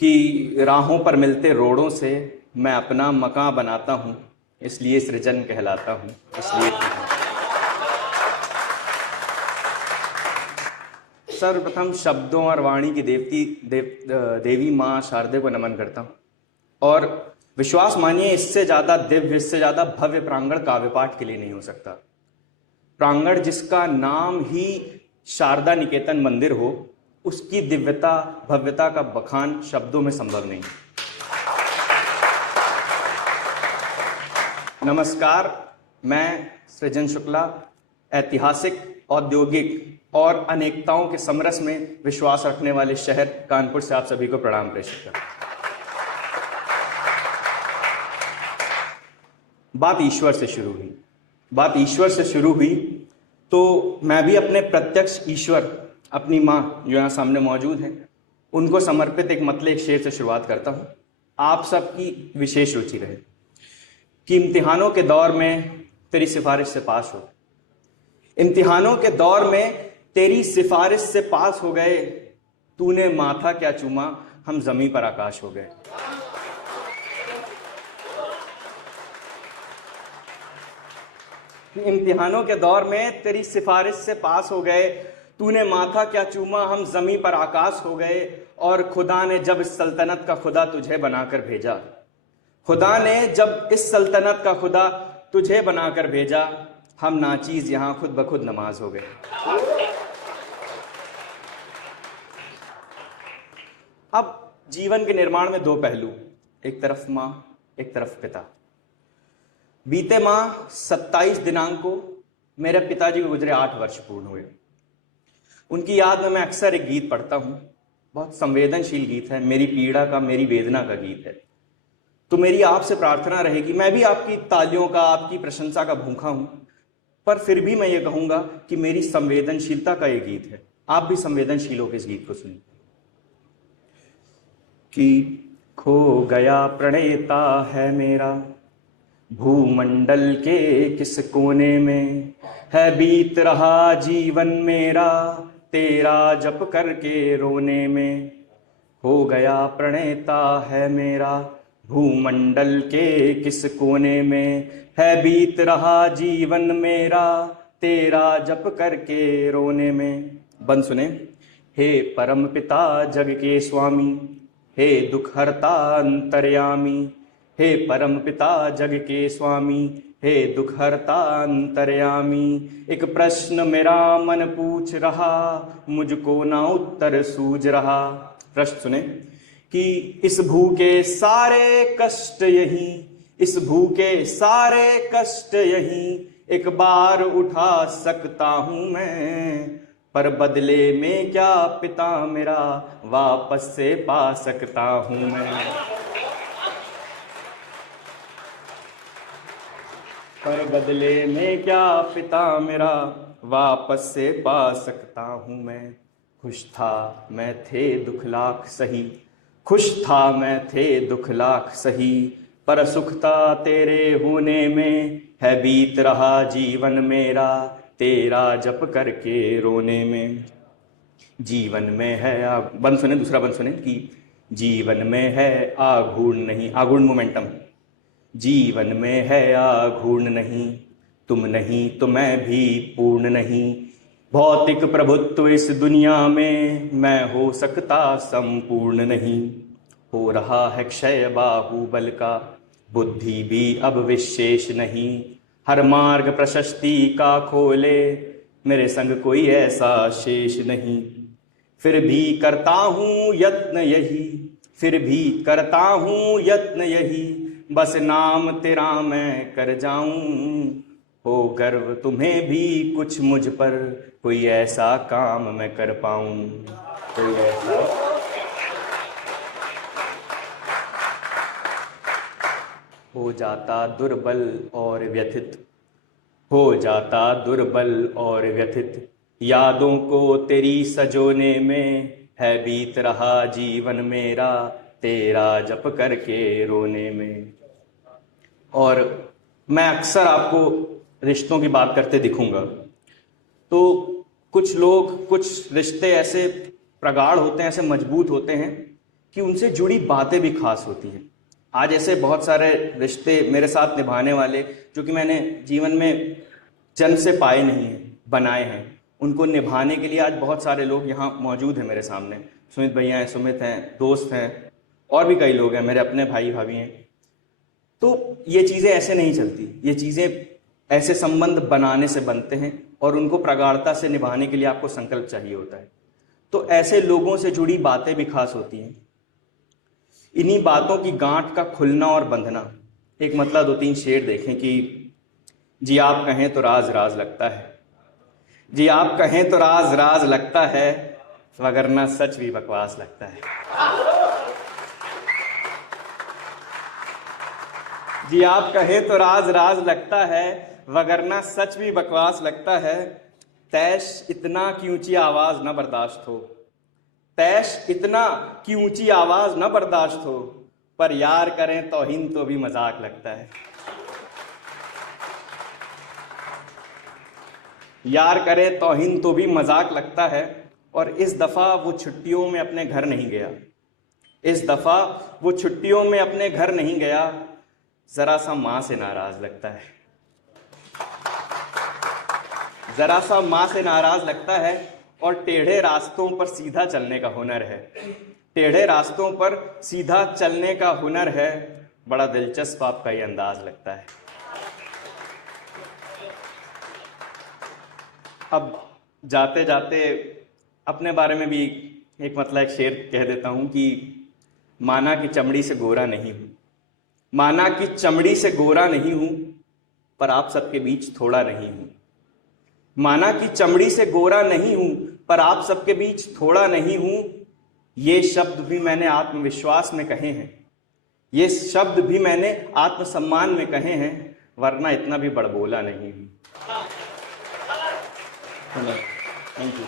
कि राहों पर मिलते रोड़ों से मैं अपना मकां बनाता हूँ, इसलिए सृजन कहलाता हूँ, इसलिए। सर्वप्रथम शब्दों और वाणी की देवी माँ शारदे को नमन करता हूँ। और विश्वास मानिए, इससे ज़्यादा दिव्य, इससे ज़्यादा भव्य प्रांगण काव्य पाठ के लिए नहीं हो सकता। प्रांगण जिसका नाम ही शारदा निकेतन मंदिर हो, उसकी दिव्यता भव्यता का बखान शब्दों में संभव नहीं। नमस्कार, मैं सृजन शुक्ला ऐतिहासिक, औद्योगिक और अनेकताओं के समरस में विश्वास रखने वाले शहर कानपुर से आप सभी को प्रणाम प्रेषित करता हूं। बात ईश्वर से शुरू हुई तो मैं भी अपने प्रत्यक्ष ईश्वर, अपनी माँ जो यहाँ सामने मौजूद हैं, उनको समर्पित एक मतले एक शेर से शुरुआत करता हूँ। आप सबकी विशेष रुचि रहे कि इम्तिहानों के दौर में तेरी सिफारिश से पास हो, इम्तिहानों के दौर में तेरी सिफारिश से पास हो गए, तूने माथा क्या चूमा, हम जमीन पर आकाश हो गए। इम्तिहानों के दौर में तेरी सिफारिश से पास हो गए, तूने माथा क्या चूमा, हम जमीन पर आकाश हो गए। और खुदा ने जब इस सल्तनत का खुदा तुझे बनाकर भेजा, खुदा ने जब इस सल्तनत का खुदा तुझे बनाकर भेजा, हम नाचीज यहां खुद ब खुद नमाज हो गए। अब जीवन के निर्माण में दो पहलू, एक तरफ मां, एक तरफ पिता। बीते माह 27 दिनांक को मेरे पिताजी को गुजरे 8 वर्ष पूर्ण हुए। उनकी याद में मैं अक्सर एक गीत पढ़ता हूं, बहुत संवेदनशील गीत है, मेरी पीड़ा का, मेरी वेदना का गीत है। तो मेरी आपसे प्रार्थना रहेगी, मैं भी आपकी तालियों का, आपकी प्रशंसा का भूखा हूं, पर फिर भी मैं ये कहूंगा कि मेरी संवेदनशीलता का ये गीत है। आप भी संवेदनशील होकर इस गीत को सुनिए। कि खो गया प्रणेता है मेरा, भूमंडल के किस कोने में, है बीत रहा जीवन मेरा, तेरा जप करके रोने में। हो गया प्रणेता है मेरा, भूमंडल के किस कोने में, है बीत रहा जीवन मेरा, तेरा जप करके रोने में। बंद सुने। हे परम पिता जग के स्वामी, हे दुख हरता अंतर्यामी, हे परम पिता जग के स्वामी, हे दुख हरता अंतर्यामी। एक प्रश्न मेरा मन पूछ रहा, मुझको ना उत्तर सूझ रहा। प्रश्न सुने कि इस भूखे सारे कष्ट यही, इस भूखे सारे कष्ट यही, एक बार उठा सकता हूं मैं, पर बदले में क्या पिता मेरा वापस से पा सकता हूं मैं। पर बदले में क्या पिता मेरा वापस से पा सकता हूं मैं। खुश था मैं थे दुख लाख सही, खुश था मैं थे दुख लाख सही, पर सुख था तेरे होने में, है बीत रहा जीवन मेरा, तेरा जप करके रोने में। जीवन में है बंद सुने, दूसरा बंद सुने कि जीवन में है आघूर्ण नहीं, आघूर्ण मोमेंटम, जीवन में है आघूर्ण नहीं, तुम नहीं तो मैं भी पूर्ण नहीं। भौतिक प्रभुत्व इस दुनिया में मैं हो सकता संपूर्ण नहीं। हो रहा है क्षय बाहुबल का, बुद्धि भी अब विशेष नहीं। हर मार्ग प्रशस्ति का खोले, मेरे संग कोई ऐसा शेष नहीं। फिर भी करता हूँ यत्न यही, फिर भी करता हूँ यत्न यही, बस नाम तेरा मैं कर जाऊं। हो गर्व तुम्हें भी कुछ मुझ पर, कोई ऐसा काम मैं कर पाऊं, कोई ऐसा। हो जाता दुर्बल और व्यथित, हो जाता दुर्बल और व्यथित, यादों को तेरी सजोने में, है बीत रहा जीवन मेरा, तेरा जप करके रोने में। और मैं अक्सर आपको रिश्तों की बात करते दिखूंगा, तो कुछ लोग, कुछ रिश्ते ऐसे प्रगाढ़ होते हैं, ऐसे मजबूत होते हैं कि उनसे जुड़ी बातें भी खास होती हैं। आज ऐसे बहुत सारे रिश्ते मेरे साथ निभाने वाले जो कि मैंने जीवन में जन्म से पाए नहीं हैं, बनाए हैं, उनको निभाने के लिए आज बहुत सारे लोग यहाँ मौजूद हैं मेरे सामने। सुमित भैया हैं, सुमित हैं, दोस्त हैं, और भी कई लोग हैं, मेरे अपने भाई भाभी हैं। तो ये चीज़ें ऐसे नहीं चलती, ये चीज़ें ऐसे संबंध बनाने से बनते हैं और उनको प्रगाढ़ता से निभाने के लिए आपको संकल्प चाहिए होता है। तो ऐसे लोगों से जुड़ी बातें भी खास होती हैं। इन्हीं बातों की गांठ का खुलना और बंधना। एक मतलब 2-3 शेर देखें कि जी आप कहें तो राज राज लगता है, जी आप कहें तो राज राज लगता है, वगरना सच भी बकवास लगता है। जी आप कहें तो राज राज लगता है, वगरना सच भी बकवास लगता है। तैश इतना की ऊंची आवाज न बर्दाश्त हो, तैश इतना की ऊंची आवाज न बर्दाश्त हो, पर यार करें तौहीन तो भी मजाक लगता है। यार करें तौहीन तो भी मजाक लगता है। और इस दफा वो छुट्टियों में अपने घर नहीं गया, इस दफा वो छुट्टियों में अपने घर नहीं गया, जरा सा मां से नाराज लगता है, जरा सा मां से नाराज लगता है। और टेढ़े रास्तों पर सीधा चलने का हुनर है, टेढ़े रास्तों पर सीधा चलने का हुनर है, बड़ा दिलचस्प आपका ये अंदाज लगता है। अब जाते जाते अपने बारे में भी एक मतलब एक शेर कह देता हूं कि माना कि चमड़ी से गोरा नहीं हूं, माना कि चमड़ी से गोरा नहीं हूं, पर आप सबके बीच थोड़ा नहीं हूं। माना कि चमड़ी से गोरा नहीं हूं, पर आप सबके बीच थोड़ा नहीं हूं। ये शब्द भी मैंने आत्मविश्वास में कहे हैं, ये शब्द भी मैंने आत्मसम्मान में कहे हैं, वरना इतना भी बड़बोला नहीं हूं। Thank you.